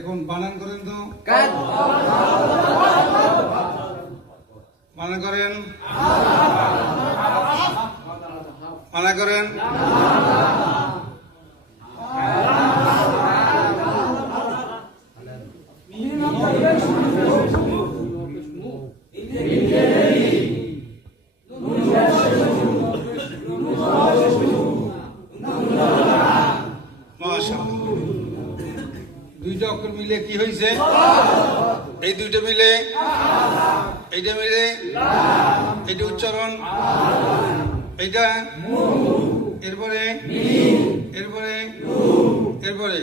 এখন বানান করেন তো, বানান করেন, বানান করেন। দুইটা অক্ষর মিলে কি হয়েছে? এই দুইটা মিলে, এইটা মিলে, এইটা উচ্চারণ, এইটা, এরপরে, এরপরে, এরপরে,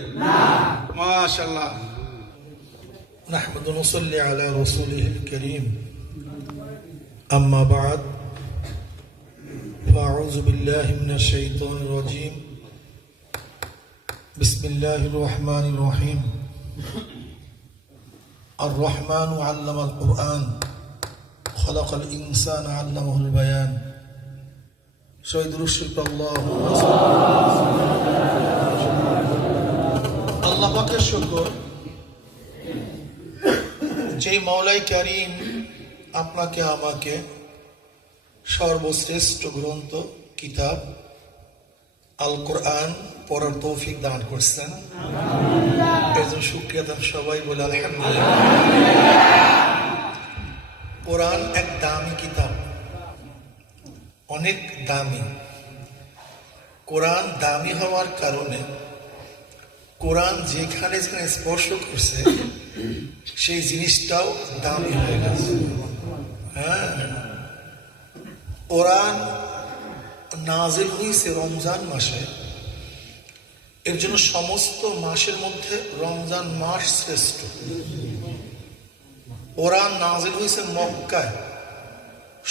মাশাআল্লাহ। نحمد ونصلي على رسوله الكريم أما بعد فأعوذ بالله من الشيطان الرجيم بسم الله الرحمن الرحيم الرحمن علم القرآن خلق الإنسان علمه البيان شهد رشد الله الله পাকের শুকর যেই মওলাই কারীম আপনাকে আমাকে সর্বশ্রেষ্ঠ গ্রন্থ কিতাব আল কোরআন পড়ার তৌফিক দান করছেন, এর জন্য শুকরিয়া দান সবাই বলে আলহামদুলিল্লাহ। কোরআন এক দামি কিতাব, অনেক দামি। কোরআন দামি হওয়ার কারণে কোরআন যেখানে যেখানে স্পর্শ করছে সেই জিনিসটাও দামি হয়ে গেছে। হ্যাঁ, কোরআন নাজিল হয়েছে রমজান মাসে, এর জন্য সমস্ত মাসের মধ্যে রমজান মাস শ্রেষ্ঠ। কোরআন নাজিল হয়েছে মক্কায়,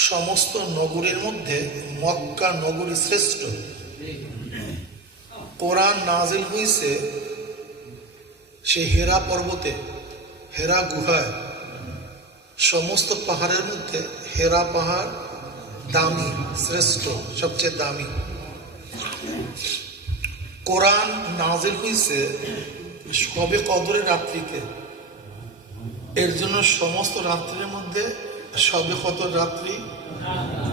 সমস্ত নগরীর মধ্যে মক্কা নগরী শ্রেষ্ঠ। কোরআন নাজিল হয়েছে সেই হেরা পর্বতে, হেরা গুহায়, সমস্ত পাহাড়ের মধ্যে হেরা পাহাড় দামি, শ্রেষ্ঠ, সবচেয়ে দামি। কোরআন নাজিল হয়েছে শবে কদরের রাত্রিতে, এর জন্য সমস্ত রাত্রির মধ্যে শবে কদর রাত্রি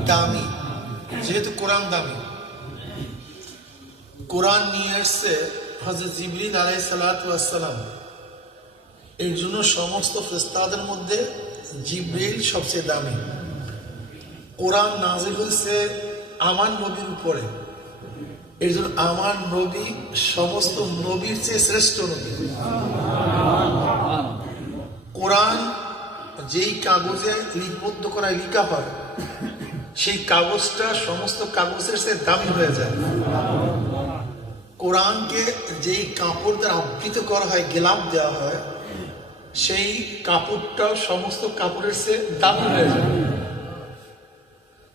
দামি, যেহেতু কোরআন দামি। কোরআন নিয়ে আসছে হযরত জিবরিল আলাইহিস সালাতু ওয়াস সালাম, এর জন্য সমস্ত ফেরেশতাদের মধ্যে জিবরিল সবচেয়ে দামি। কোরআন নাজিল হয়েছে আমার নবীর উপরে, এর জন্য আমার নবী সমস্ত নবীর চেয়ে শ্রেষ্ঠ নবী। কোরআন যেই কাগজে লিপিবদ্ধ করায় লিখা হয়, সেই কাগজটা সমস্ত কাগজের চেয়ে দামি হয়ে যায়। কোরআনকে যেই কাপড় দ্বারা আবৃত করা হয়, গেলাপ দেওয়া হয়, সেই কাপড়টাও সমস্ত কাপড়ের চেয়ে দামি হয়ে যায়।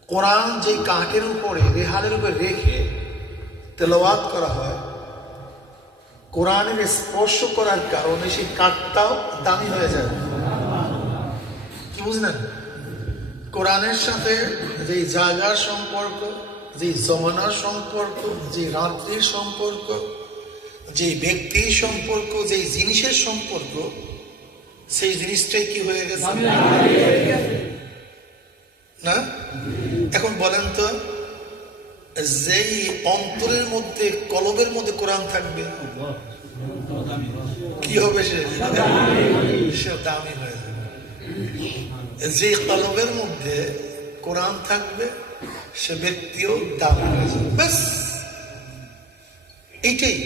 কোরআন যেই কাঠের উপরে, রেহালের উপরে রেখে তেলাওয়াত করা হয়, কোরআনের স্পর্শ করার কারণে সেই কাঠটাও দামি হয়ে যায়। কি বুঝলেন? কোরআনের সাথে যেই জায়গার সম্পর্ক, যে জমানার সম্পর্ক, যে রাত্রির সম্পর্ক, যে ব্যক্তির সম্পর্ক, যে জিনিসের সম্পর্ক, সেই জিনিসটাই কি হয়ে গেছে না? এখন বলেন তো, যেই অন্তরের মধ্যে, কলবের মধ্যে কোরআন থাকবে, কি হবে? সে দামি হয়ে যাবে। যে কলবের মধ্যে কোরআন থাকবে, সে ব্যক্তিও দামি হয়ে যাবে। ব্যাস এইটাই।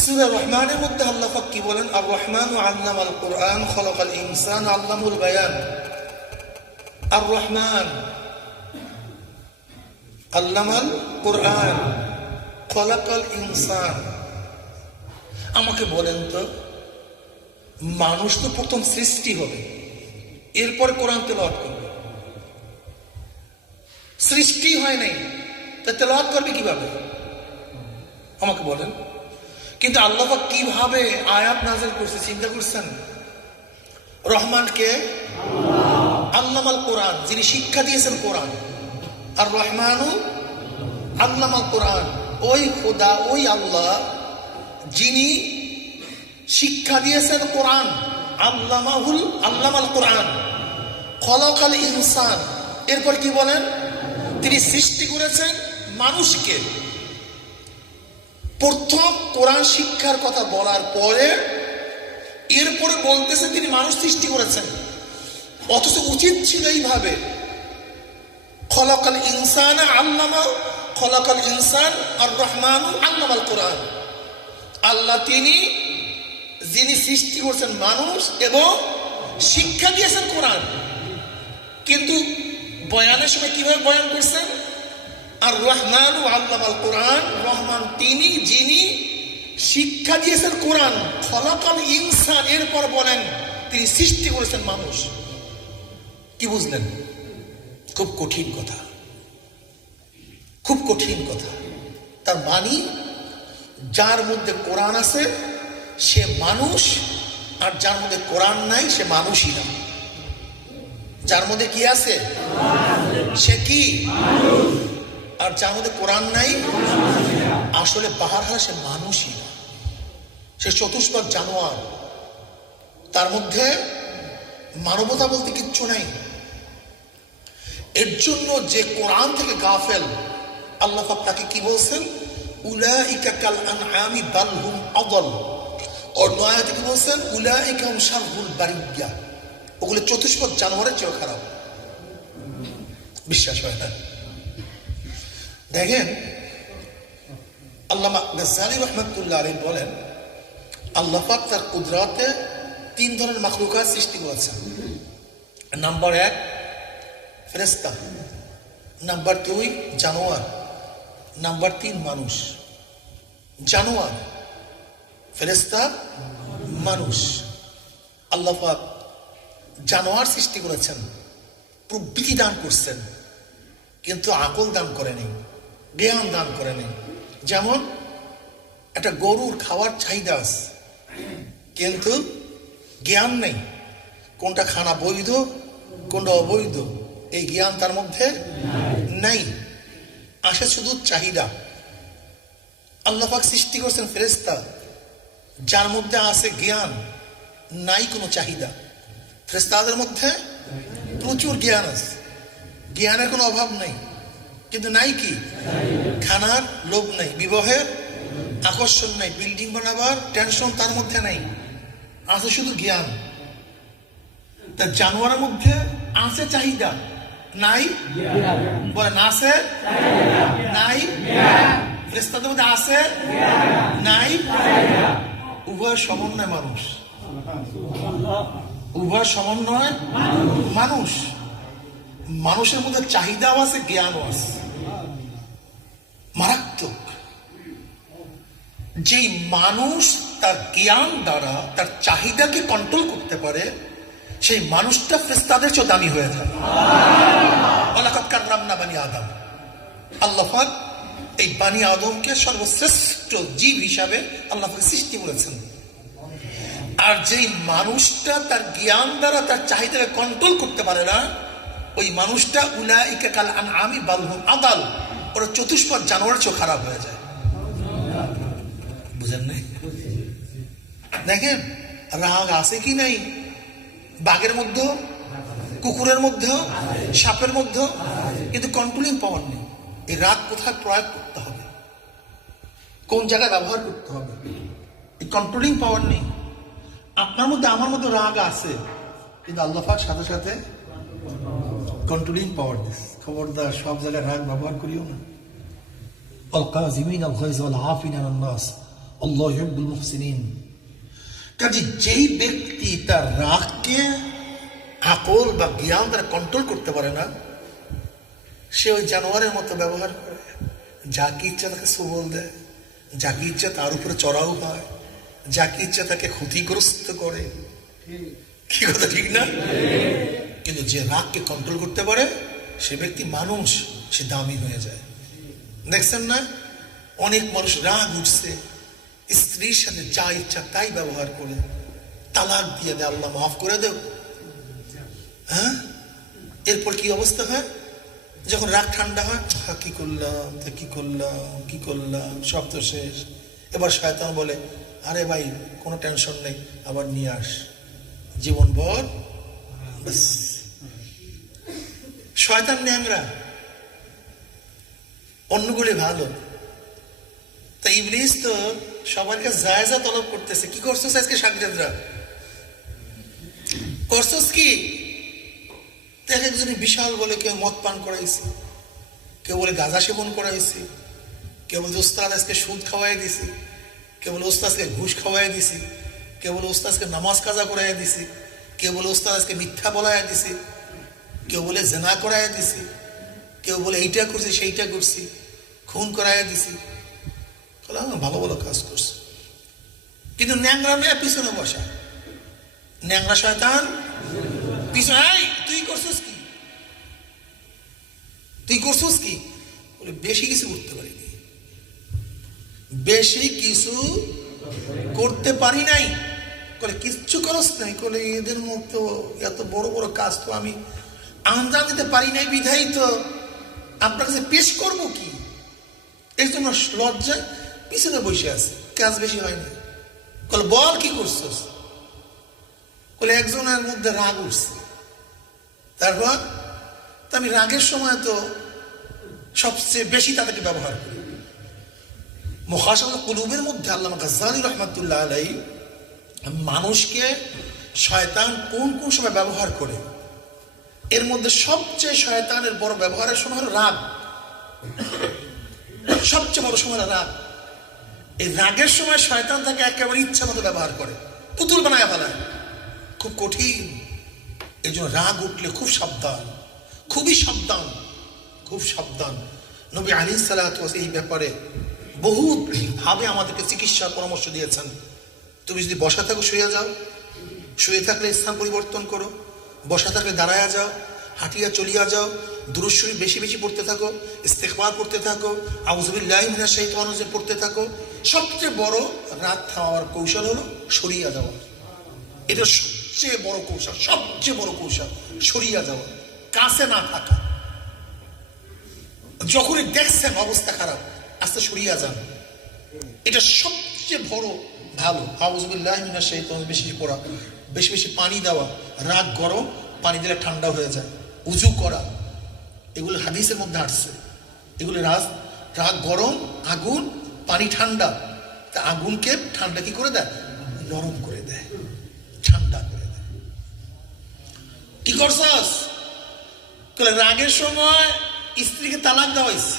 সূরা রহমানের মধ্যে আল্লাহ পাক কি বলেন? আর রহমানু আল্লামাল কোরআন খলাকাল ইনসান আল্লামুল বায়ান। আর রহমান আল্লামাল কোরআন খলাকাল ইনসান। আমাকে বলেন তো, মানুষ তো প্রথম সৃষ্টি হবে, এরপরে কোরআন তেলাওয়াত করবে। সৃষ্টি হয় নাই, তা তেলাওয়াত করবে কিভাবে? আমাকে বলেন। কিন্তু আল্লাহ পাক কিভাবে আয়াত নাযিল করছে চিন্তা করছেন? রহমানকে আল্লামাল কোরআন, যিনি শিক্ষা দিয়েছেন কোরআন। আর রহমানু আল্লামাল কোরআন, ওই খোদা, ওই আল্লাহ যিনি শিক্ষা দিয়েছেন কোরআন, আল্লামাল কোরআন, খলাকাল ইনসান। এরপর কি বলেন? তিনি সৃষ্টি করেছেন মানুষকে। প্রথম কোরআন শিক্ষার কথা বলার পরে এরপরে বলতেছে তিনি মানুষ সৃষ্টি করেছেন। অথচ উচিত ছিল এইভাবে, খলাকাল ইনসান আর রহমান আল্লামাল কোরআন। আল্লাহ তিনি যিনি সৃষ্টি করেছেন মানুষ এবং শিক্ষা দিয়েছেন কোরআন। কিন্তু বয়ানের সময় কিভাবে বয়ান করছেন? আর রহমান আল্লামাল কোরআন, রহমান তিনি যিনি শিক্ষা দিয়েছেন কোরআন। খলাকাল ইনসান, এরপর বলেন তিনি সৃষ্টি করেছেন মানুষ। কি বুঝলেন? খুব কঠিন কথা, খুব কঠিন কথা। তার মানে যার মধ্যে কোরআন আছে সে মানুষ, আর যার মধ্যে কোরআন নাই সে মানুষই না। যার মধ্যে কি আছে সে কি? আর যার মধ্যে কোরআন নাই আসলে বাহার সে মানুষই না, সে চতুষ্পদ জানোয়ার। তার মধ্যে মানবতা বলতে কিচ্ছু নাই। এর জন্য যে কোরআন থেকে গাফেল, আল্লাহ পাক তাকে কি বলছেন? উলাইকা কাল আনআমি বাল হুম আদাল। অন্য আয়াতে কি বলছেন? উলাইকা হুম শাররুল বারিয়া। ওগুলো চতুষ্পদ জানোয়ারের চেয়েও খারাপ। বিশ্বাস হয় না? দেখেন, আল্লামা গাজ্জালী রাহমাতুল্লাহ আলাইহি বলেন, আল্লাহ পাক তার কুদরতে 3 ধরনের মাখলুকাত সৃষ্টি করেছেন। নাম্বার 1 ফেরেশতা, নাম্বার 2 জানোয়ার, নাম্বার 3 মানুষ। জানোয়ার, ফেরেশতা, মানুষ। আল্লাহ পাক জানোয়ার সৃষ্টি করেছেন, প্রবৃত্তি দান করছেন, কিন্তু আকল দান করেনি, জ্ঞান দান করেনি। যেমন একটা গরুর খাওয়ার চাহিদা আছে, কিন্তু জ্ঞান নেই, কোনটা খানা বৈধ কোনটা অবৈধ এই জ্ঞান তার মধ্যে নাই, আসে শুধু চাহিদা। আল্লাহ পাক সৃষ্টি করেছেন ফেরেশতা, যার মধ্যে আছে জ্ঞান, নাই কোনো চাহিদা। ফেরেশতাদের মধ্যে প্রচুর জ্ঞান আছে, জ্ঞানের কোনো অভাব নাই, কিন্তু নাই কি? খানার লোভ নাই, বিবাহের আকর্ষণ নাই, বিল্ডিং বানাবার টেনশন তার মধ্যে নাই, আছে শুধু জ্ঞান। তা জানোয়ারের মধ্যে আছে চাহিদা, নাই বলেন আছে নাই? ফেরেশতাদের মধ্যে আছে নাই? উভয় সমন্বয় মানুষ, উভয় সমন্বয় মানুষ। মানুষের মধ্যে চাহিদাও আছে, জ্ঞানও আছে। মারাত্মক। যেই মানুষ তার জ্ঞান দ্বারা তার চাহিদাকে কন্ট্রোল করতে পারে, সেই মানুষটা ফেরেশতাদের চেয়ে দামি হয়ে যায়। ওয়ালাকাদ কাররামনা বানি আদম। আল্লাহ পাক এই বানি আদমকে সর্বশ্রেষ্ঠ জীব হিসাবে আল্লাহ পাক সৃষ্টি করেছেন। আর যেই মানুষটা তার জ্ঞান দ্বারা তার চাহিদাকে কন্ট্রোল করতে পারে না, ওই মানুষটা উলাইকা কাল আনআমি বাল হুম আদাল, ওরা চতুষ্পদ জানোয়ারের চেয়ে খারাপ হয়ে যায়। বুঝেন নাই? দেখেন রাগ আছে কি নাই? বাঘের মধ্যে, কুকুরের মধ্যে, সাপের মধ্যে, কিন্তু কন্ট্রোলিং পাওয়ার নেই। এই রাগ কোথায় প্রয়োগ করতে হবে, কোন জায়গায় ব্যবহার করতে হবে, এই কন্ট্রোলিং পাওয়ার নেই। আপনার মধ্যে আমার মধ্যে রাগ আছে, কিন্তু আল্লাহ পাক সাথে সাথে কন্ট্রোলিং পাওয়ার দিস। খবরদার সব জায়গায় রাগ ব্যবহার করিও না। আল কাযিমিন আল গায়জ ওয়াল আফিন আন নাস আল্লাহু ইউহিব্বুল মুহসিনিন। কাজে যেই ব্যক্তি তার রাগকে আকল বা জ্ঞান দ্বারা কন্ট্রোল করতে পারে না, সে ওই জানোয়ারের মতো ব্যবহার করে, যাকে ইচ্ছা তাকে সবল দেয়, যাকে ইচ্ছা তার উপরে চড়াও হয়, যাকে ইচ্ছা তাকে ক্ষতিগ্রস্ত করে। কি কথা ঠিক না? কিন্তু যে রাগকে কন্ট্রোল করতে পারে সে ব্যক্তি মানুষ, সে দামি হয়ে যায়। দেখছেন না, অনেক মানুষ রাগ উঠছে, স্ত্রীর সাথে যা ইচ্ছা তাই ব্যবহার করে, তালাক দিয়ে দেয়, আল্লাহ মাফ করে দেব। হ্যাঁ, এরপর কি অবস্থা হয়? যখন রাগ ঠান্ডা হয়, কি করলাম, কি করলাম, কি করলাম, সব তো শেষ। এবার শয়তান বলে, আরে ভাই কোনো টেনশন নেই, আবার নিয়ে আস, জীবনভর। ব্যাস। শয়তান ন্যাংরা, অন্যগুলি ভালো। তাই ইবলিস তো সবার কাছে জায়েজা তলব করতেছে। কি করছস আজকে শাগরেদরা, করছস কি? এক একজনই বিশাল বলে, কেউ মদ পান করাইছে, কেউ বলে গাঁজা সেবন করাইছে, কেউ বলে ওস্তাদ আজকে সুদ খাওয়াই দিছি, কেউ বলে ওস্তাদ আজকে ঘুষ খাওয়াই দিছি, কেউ বলে ওস্তাদ আজকে নামাজ কাজা করাই দিছি, কেউ বলে ওস্তাদ আজকে মিথ্যা বলাই দিছি, কেউ বলে জেনা করাই দিছি, কেউ বলে এইটা করছি সেইটা করছি, খুন করাই দিছি। ভালো ভালো কাজ করছে, কিন্তু ন্যাংরা মেয়ে পিছনে বসা, ন্যাংরা শয়তান পিছনে। তুই করছিস কি, তুই করছিস কি? বলে বেশি কিছু করতে পারিনি, বেশি কিছু করতে পারি নাই। বলে কিচ্ছু করস নাই? বলে এদের মতো এত বড় বড় কাজ তো আমি আঞ্জাম দিতে পারি নাই, বিধায়ী তো আপনার কাছে পেশ করবো কি? এর জন্য লজ্জায় পিছনে বসে আছে, কাজ বেশি হয় না। বলে বল কি করছিস? বলে একজনের মধ্যে রাগ উঠছে, তারপর আমি রাগের সময় তো সবচেয়ে বেশি তাদেরকে ব্যবহার করি। মুহাসাবাতুল কুলুবের মধ্যে আল্লামা গাজ্জালী রাহমাতুল্লাহ আলাইহি মানুষকে শয়তান কোন কোন সময় ব্যবহার করে, এর মধ্যে সবচেয়ে শয়তানের বড় ব্যবহারের সময় হলো রাগ। সবচেয়ে বড় সময় রাগ। এই রাগের সময় শয়তান তাকে একেবারে ইচ্ছা মতো ব্যবহার করে, পুতুল বানায় ফেলায়, খুব কঠিন। এই জন্য রাগ উঠলে খুব সাবধান, খুবই সাবধান, খুব সাবধান। নবী আলাইহিস সালাতু ওয়াস এই ব্যাপারে বহুত ভাবে আমাদেরকে চিকিৎসার পরামর্শ দিয়েছেন। তুমি যদি বসা থাকো শুয়ে যাও, শুয়ে থাকলে স্থান পরিবর্তন করো, বসা থাকলে দাঁড়ায়া যাও, হাঁটিয়া চলিয়া যাও, দুরূদ শরীফ বেশি বেশি পড়তে থাকো, ইস্তেগফার পড়তে থাকো, আউযু বিল্লাহি মিনাশ শাইতানির রাজিম পড়তে থাকো। সবচেয়ে বড় রাগ থামাবার কৌশল হলো সরিয়া যাওয়া। এটা সবচেয়ে বড় কৌশল, সবচেয়ে বড় কৌশল সরিয়া যাওয়া, কাছে না থাকা। যখনই দেখছেন অবস্থা খারাপ, আস্তে সরিয়া যান, এটা সবচেয়ে বড় ভালো। আউযু বিল্লাহি মিনাশ শাইতানির বেশি পড়া, বেশি বেশি পানি দেওয়া, রাগ গরম, পানি দিলে ঠান্ডা হয়ে যায়, উজু করা, এগুলো হাদিসের মধ্যে আসছে। এগুলো রাগ গরম, আগুন, পানি ঠান্ডা। তা আগুনকে ঠান্ডা কি করে দেয়? নরম করে দেয়, ঠান্ডা করে দেয়। কি করছস? রাগের সময় স্ত্রীকে তালাক দেওয়া হয়েছে,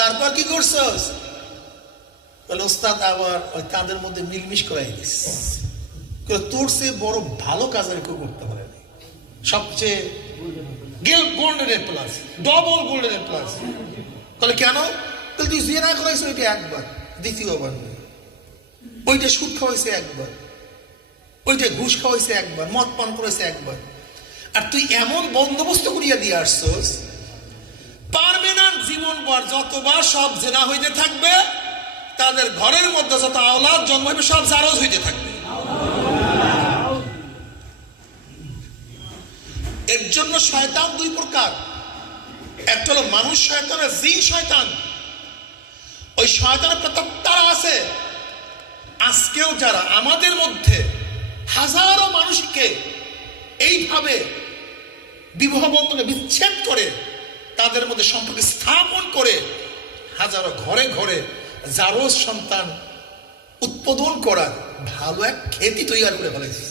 তারপর কি করছস? বলে ওস্তাদ আবার ওই তাদের মধ্যে মিলমিশ করাই দিস। তোর সে বড় ভালো কাজ আর কেউ করতে পারে না, সবচেয়ে golden plus, double golden plus. বলে কেন? তুই জিনা করাইছো ওইটা একবার, দ্বিতীয়বার নয়। ওইটা সুদ খাওয়াইছে একবার, ওইটা ঘুষ খাওয়াইছে একবার, মদ পান করেছে একবার। আর তুই এমন বন্দোবস্ত করিয়া দিয়ে আসছস, পারবে না জীবনভর যতবার সব জেনা হইতে থাকবে, তাদের ঘরের মধ্যে যত আওলাদ জন্ম হইবে সব জারজ হইতে থাকবে। এর জন্য শয়তান দুই প্রকার, একটা হলো মানুষ শয়তান আর জিন শয়তান। ওই শয়তানের প্রত্যেকটা আছে। আজকেও যারা আমাদের মধ্যে হাজারো মানুষকে এইভাবে বিবাহ বন্ধনে বিচ্ছেদ করে, তাদের মধ্যে সম্পর্ক স্থাপন করে, হাজারো ঘরে ঘরে জারজ সন্তান উৎপাদন করার ভালো এক খ্যাতি তৈরি করে ফেলেছে।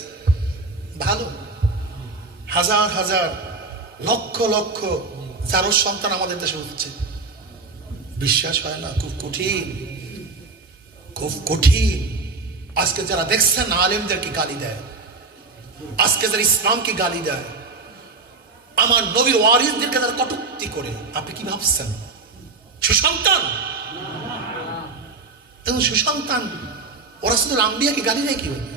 ভালো হাজার হাজার লক্ষ লক্ষ জারজ সন্তান আমাদের দেশে হচ্ছে। বিশ্বাস হয় না, খুব কঠিন, খুব কঠিন। আজকে যারা দেখছেন আলেমদেরকে গালি দেয়, আজকে যারা ইসলামকে গালি দেয়, আমার নবীর ওয়ারিসদেরকে তারা কটূক্তি করে, আপনি কি ভাবছেন সুসন্তান? সুসন্তান ওরা শুধু আম্বিয়াকে গালি দেয় কিভাবে?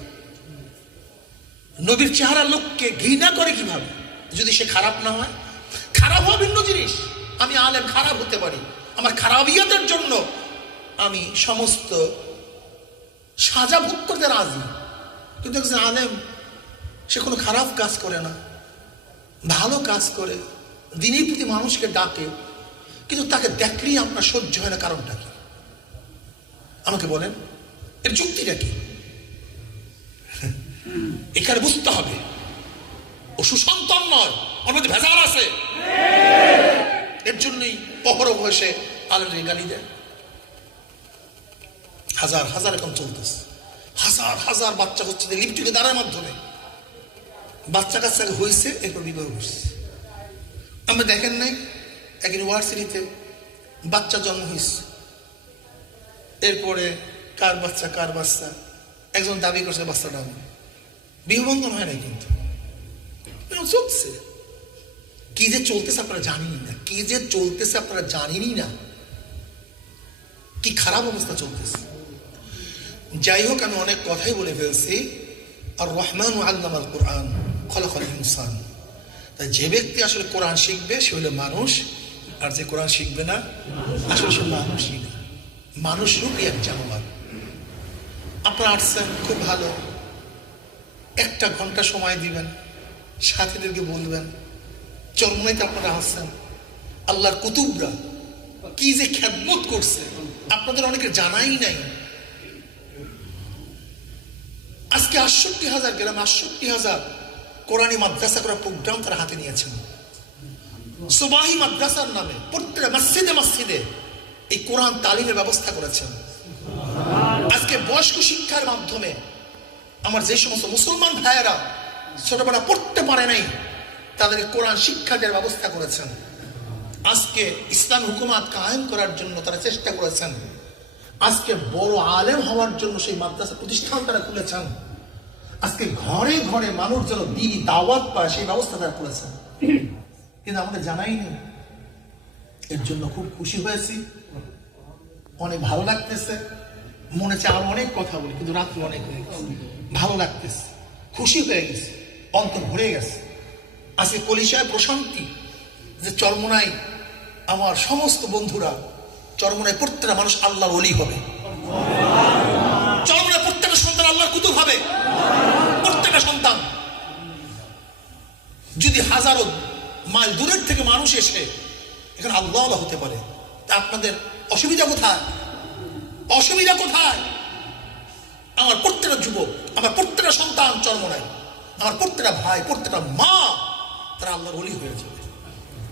নবীর চেহারা লোককে ঘৃণা করে কিভাবে? যদি সে খারাপ না হয়। খারাপ হওয়া ভিন্ন জিনিস। আমি আলেম খারাপ হতে পারি, আমার খারাপিয়াতের জন্য আমি সমস্ত সাজা ভোগ করতে রাজি, কিন্তু একজন আলেম সে কোনো খারাপ কাজ করে না, ভালো কাজ করে, দিনের প্রতি মানুষকে ডাকে, কিন্তু তাকে দেখলেই আপনার সহ্য হয় না। কারণটা কি? আমাকে বলেন এর যুক্তিটা কি? এখানে বুঝতে হবে ও সুসন্তান নয়, ওর মধ্যে ভেজাল আছে। এর জন্যই অহরহ এসে আলেমকে গালি দেয়। হাজার হাজার এখন চলতেছে, হাজার হাজার বাচ্চা হচ্ছে লিপটুকে দাঁড়ার মাধ্যমে বাচ্চা কাচ্চা হয়েছে, এরপর বিবাহ করছে। আমরা দেখেন নাই এক ইউনিভার্সিটিতে বাচ্চা জন্ম হয়েছে, এরপরে কার বাচ্চা একজন দাবি করছে বাচ্চাটা আমার, বিবাহবন্ধন হয় নাই, কিন্তু চলছে। কি যে চলতেছে আপনারা জানেনই না, কি যে চলতেছে আপনারা জানেনই না, কি খারাপ অবস্থা চলতেছে। যাই হোক, আমি অনেক কথাই বলে ফেলছি। আর রহমান আল্লামাল কোরআন খলাকাল ইনসান, তাই যে ব্যক্তি আসলে কোরআন শিখবে সে হলো মানুষ, আর যে কোরআন শিখবে না আসলে সে মানুষই না, মানুষ রূপই এক জানোয়ার। আপনারা আসছেন খুব ভালো, 1 ঘন্টা সময় দিবেন, সাথীদেরকে বলবেন। চরমনাইতে আপনারা আসছেন, আল্লাহর কুতুবরা কি যে খেদমত করছে আপনাদের অনেকের জানাই নাই। আজকে 68,000 গ্রামে 68,000 কোরআনী মাদ্রাসা করার প্রোগ্রাম তারা হাতে নিয়েছেন। সুবাহি মাদ্রাসার নামে প্রত্যেক মসজিদে এই কোরআন তালিমের ব্যবস্থা করেছেন। আজকে বয়স্ক শিক্ষার মাধ্যমে আমার যে সমস্ত মুসলমান ভাইয়েরা ছোটবেলা পড়তে পারে নাই তাদের কোরআন শিক্ষা দেওয়ার ব্যবস্থা করেছেন। আজকে ইসলাম হুকুমাত কায়েম করার জন্য তারা চেষ্টা করেছেন। আজকে বড় আলেম হওয়ার জন্য সেই মাদ্রাসা প্রতিষ্ঠান তারা খুলেছেন। আজকে ঘরে ঘরে মানুষ যেন দিনই দাওয়াত পায় সেই ব্যবস্থা তারা করেছেন, কিন্তু আমাদের জানাই নেই। এর জন্য খুব খুশি হয়েছি, অনেক ভালো লাগতেছে। মনে চায় আরো অনেক কথা বলি, কিন্তু রাত্রি অনেক হয়ে গেছে। ভালো লাগতেছে, খুশি হয়ে গেছে, অন্তর ভরে গেছে। আজকে কলিশায় প্রশান্তি যে চরমনাই আমার সমস্ত বন্ধুরা, চরমনায় প্রত্যেকটা মানুষ আল্লাহর ওলি হবে, চরমনায় প্রত্যেকটা সন্তান আল্লাহর কুতুব হবে। প্রত্যেকটা সন্তান, যদি হাজারো মাইল দূরের থেকে মানুষ এসে এখানে আল্লাহ হতে পারে, তা আপনাদের অসুবিধা কোথায়? অসুবিধা কোথায়? আমার প্রত্যেকটা যুবক, আমার প্রত্যেকটা সন্তান চরমনায়, আমার প্রত্যেকটা ভাই, প্রত্যেকটা মা, তারা আল্লাহর ওলি হয়ে যাবে।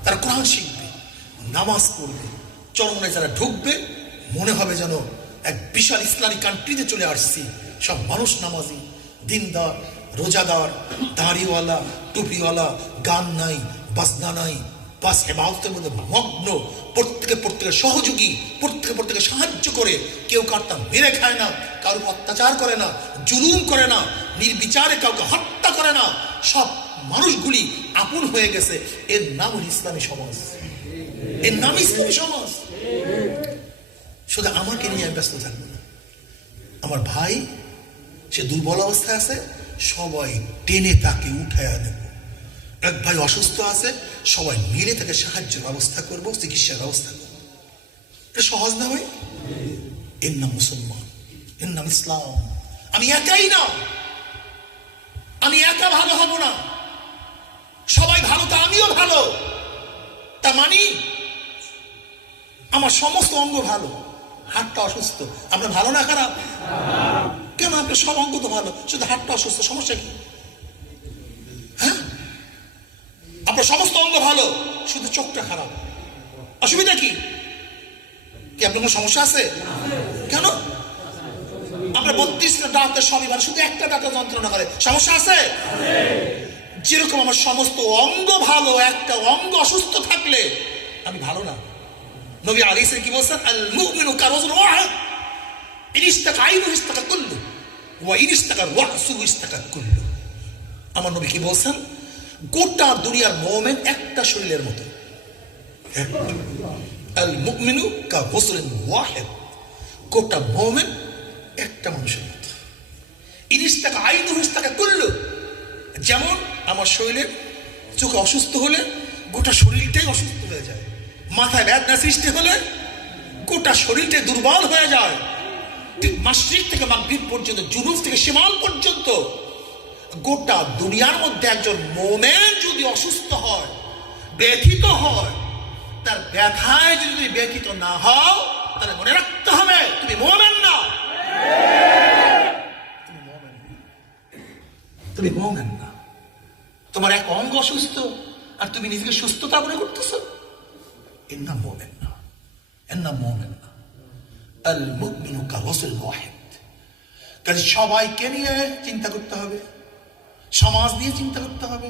তারা কোরআন শিখবে, নামাজ পড়বে। চরমনায় যারা ঢুকবে মনে হবে যেন এক বিশাল ইসলামিক কান্ট্রিতে চলে আসছি। সব মানুষ নামাজি, দিনদার, রোজাদার, দাড়িওয়ালা, টুপিওয়ালা, গান নাই, বাজনা নাই, বাস ইবাদতের মধ্যে মগ্ন। প্রত্যেকের সহযোগী, প্রত্যেকে সাহায্য করে। কেউ কারটা মেরে খায় না, কারোর অত্যাচার করে না, জুলুম করে না, নির্বিচারে কাউকে হত্যা করে না। সব মানুষগুলি আপন হয়ে গেছে। এর নাম হল ইসলামী সমাজ, এর নাম ইসলামী সমাজ। শুধু আমাকে নিয়ে ব্যস্ত থাকবো না। আমার ভাই সে দুর্বল অবস্থায় আছে, সবাই টেনে তাকে উঠায় দেব। এক ভাই অসুস্থ আছে, সবাই মিলে তাকে সাহায্যের ব্যবস্থা করবো, চিকিৎসার ব্যবস্থা করবো। এটা সহজ না ভাই? এর নাম মুসলমান, এর নাম ইসলাম। আমি একাই না, আমি একা ভালো হব না। সবাই ভালো তা আমিও ভালো, তা মানি আমার সমস্ত অঙ্গ ভালো, হাতটা অসুস্থ। আপনার ভালো না খারাপ? কেন? আপনার সব অঙ্গ তো ভালো, শুধু হাতটা অসুস্থ, সমস্যা কি? হ্যাঁ, আপনার সমস্ত অঙ্গ ভালো, শুধু চোখটা খারাপ, অসুবিধা কি? কি আপনার কোনো সমস্যা আছে? কেন? আপনার 32টা দাঁতের সবই ভালো, শুধু একটা দাঁতে যন্ত্রণা করে, সমস্যা আছে? যেরকম আমার সমস্ত অঙ্গ ভালো, একটা অঙ্গ অসুস্থ থাকলে আমি ভালো না। নবী আলাইহিস সালাম কি বলছেন? আল মুমিনু কারাজুল ওয়াহিদ, ইন ইসতাকা আইনুহু ইসতাকা কুল্লু ওয়া ইন ইসতাকা রাসুহু ইসতাকা কুল্লু। আমার নবী কি বলছেন? গোটা দুনিয়ার মুমিন একটা শরীরের মতো। আল মুমিনু কারাজুল ওয়াহিদ, গোটা মুমিন একটা মানুষের মতো। ইন ইসতাকা আইনুহু ইসতাকা কুল্লু, যেমন আমার শরীরের চোখে অসুস্থ হলে গোটা শরীরটাই অসুস্থ হয়ে যায়, মাথায় বেদনা সৃষ্টি হলে গোটা শরীরটাই দুর্বল হয়ে যায়। ঠিক মাশরিক থেকে মাগরিব পর্যন্ত, জুনুব থেকে শিমাল পর্যন্ত গোটা দুনিয়ার মধ্যে একজন মুমিন যদি অসুস্থ হয়, ব্যথিত হয়, তার ব্যথায় যদি তুমি ব্যথিত না হও, তাহলে মনে রাখতে হবে তুমি মুমিন না। তুমি মুমিন না। তোমার এক অঙ্গ অসুস্থ আর তুমি নিজেকে সুস্থতা মনে করতেছো, এর নাম মুমিন না, এর নাম মুমিন না। আল মুমিনু কারাজুল ওয়াহিদ। কাজে সবাইকে নিয়ে চিন্তা করতে হবে, সমাজ নিয়ে চিন্তা করতে হবে,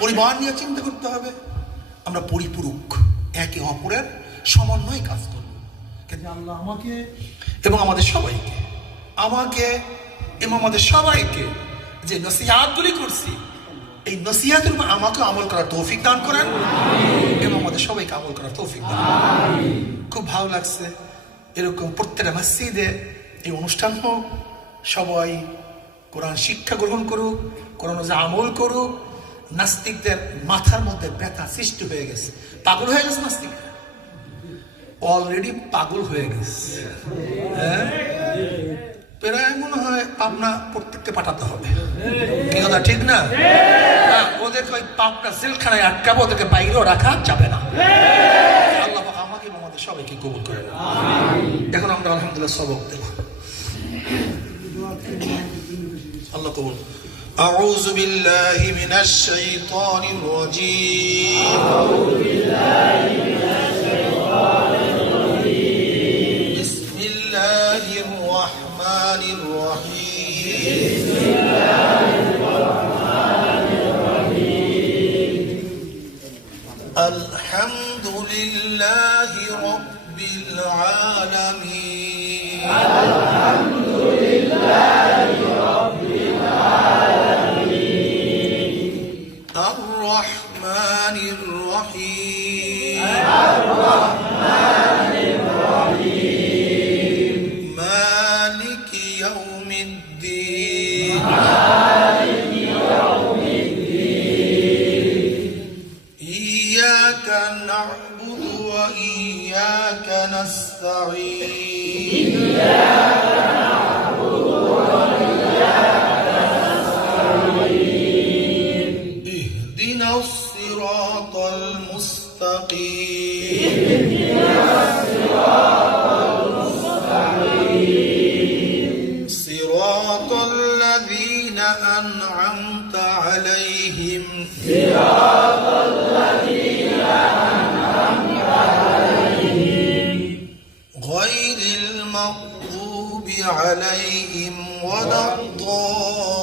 পরিবার নিয়ে চিন্তা করতে হবে। আমরা পরিপূরক, একে অপরের সমন্বয়ে কাজ করব। কিন্তু আল্লাহ আমাকে এবং আমাদের সবাইকে যে নসিহতগুলি করছি, এই নসিহতের উপর আমাকে আমল করার তৌফিক দান করেন এবং আমাদের সবাইকে আমল করার তৌফিক দান করেন। খুব ভালো লাগছে এরকম প্রত্যেকটা মসজিদে এই অনুষ্ঠান হোক, সবাই কোরআন শিক্ষা গ্রহণ করুক, কোরআন আমল করুক। নাস্তিকদের মাথার মধ্যে ব্যথা সৃষ্টি হয়ে গেছে, পাগল হয়ে গেছে, নাস্তিক অলরেডি পাগল হয়ে গেছে। হ্যাঁ, প্রায় মনে হয় পাবনা প্রত্যেককে পাঠাতে হবে, কি কথা ঠিক না? ওদেরকে ওই পাবনা জেলখানায় আটকাবো, ওদেরকে বাইরেও রাখা যাবে না। আল্লাহ আমাকে এবং আমাদের সবাইকে কবুল করে। এখন আমরা আলহামদুলিল্লাহ সবক দেব। আল্লাহ কবুল। أعوذ بالله من الشيطان الرجيم. بسم الله الرحمن الرحيم. الحمد لله رب العالمين. الحمد لله رب العالمين. الرحمن الرحيم. الرحمن الرحيم. مالك يوم الدين. مالك يوم الدين. إياك نعبد وإياك نستعين. إياك نعبد وإياك نستعين. اهدنا الصراط المستقيم. اهدنا الصراط المستقيم. صراط الذين أنعمت عليهم. صراط الذين أنعمت عليهم. غير المغضوب عليهم ولا الضالين.